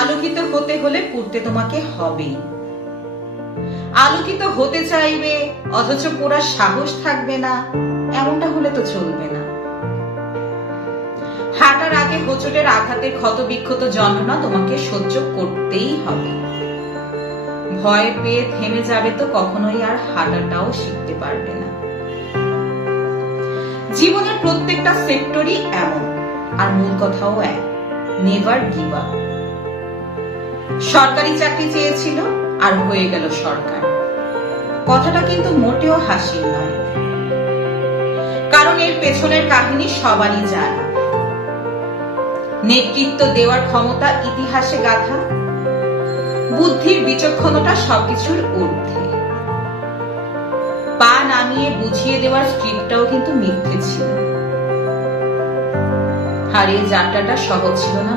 আলোকিত হতে হলে পুড়তে তোমাকে হবেই। আলোকিত হতে চাইবে অথচ পোড়ার সাহস থাকবে না, এমনটা হলে তো চলবে না। হাঁটার আগে হোঁচটের আঘাতের ক্ষত বিক্ষত যন্ত্রণা তোমাকে সহ্য করতেই হবে। ভয় পেয়ে থেমে যাবে তো কখনোই আর হাঁটাটাও শিখতে পারবে না। জীবনের প্রত্যেকটা সেক্টরই এমন, আর মূল কথাও এক, নেভার গিভ আপ। সরকারি চাকরি চেয়েছিল আর হয়ে গেল সরকার। কথাটা কিন্তু মোটেও হাসির নয়, কারণ এর পেছনের কাহিনী সবারই জানা। নেতৃত্ব দেওয়ার ক্ষমতা ইতিহাসে গাথা, বুদ্ধির বিচক্ষণতা সবকিছুর ঊর্ধ্বে। পা নামিয়ে বুঝিয়ে দেওয়ার স্ক্রিপ্টটাও কিন্তু মিথ্যে ছিল। আর এই যাত্রাটা সহজ ছিল না।